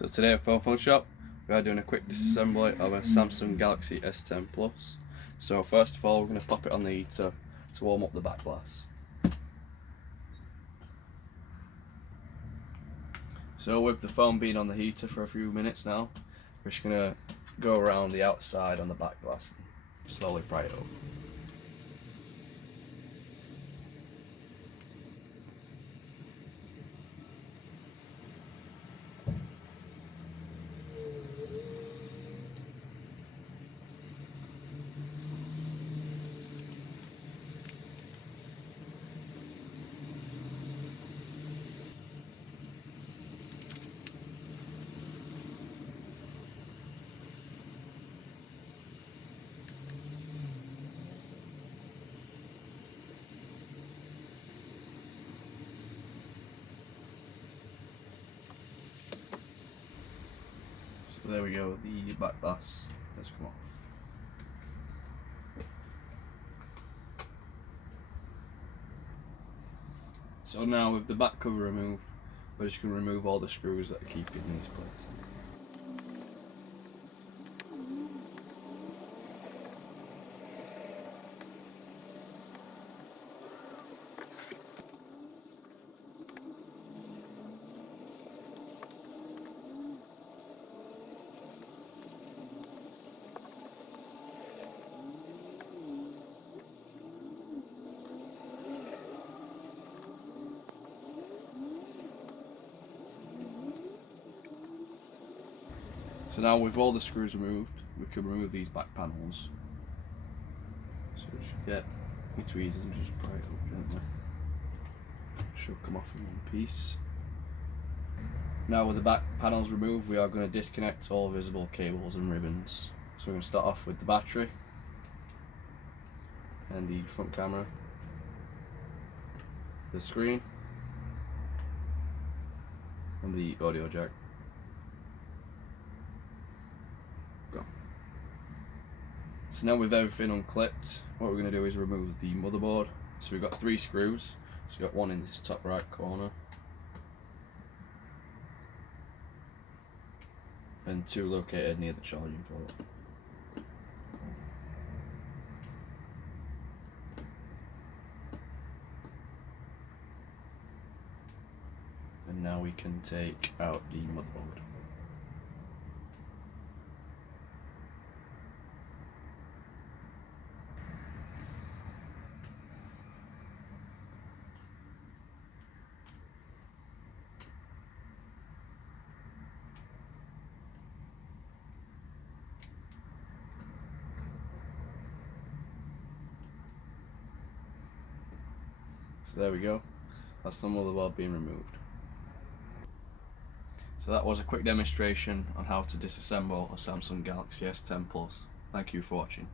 So today at FoneFunShop we are doing a quick disassembly of a Samsung Galaxy S10 Plus. So first of all we're going to pop it on the heater to warm up the back glass. So with the phone being on the heater for a few minutes now, we're just going to go around the outside on the back glass and slowly pry it up. So there we go, the back glass has come off. So now with the back cover removed, we're just going to remove all the screws that are keeping these plates. So now with all the screws removed, we can remove these back panels. So just get your tweezers and just pry it up gently. Should come off in one piece. Now with the back panels removed, we are going to disconnect all visible cables and ribbons. So we're going to start off with the battery and the front camera, the screen and the audio jack. So now with everything unclipped, what we're going to do is remove the motherboard. So we've got 3 screws. So we've got one in this top right corner and 2 located near the charging port. And now we can take out the motherboard. So there we go, that's the motherboard being removed. So that was a quick demonstration on how to disassemble a Samsung Galaxy S10 Plus. Thank you for watching.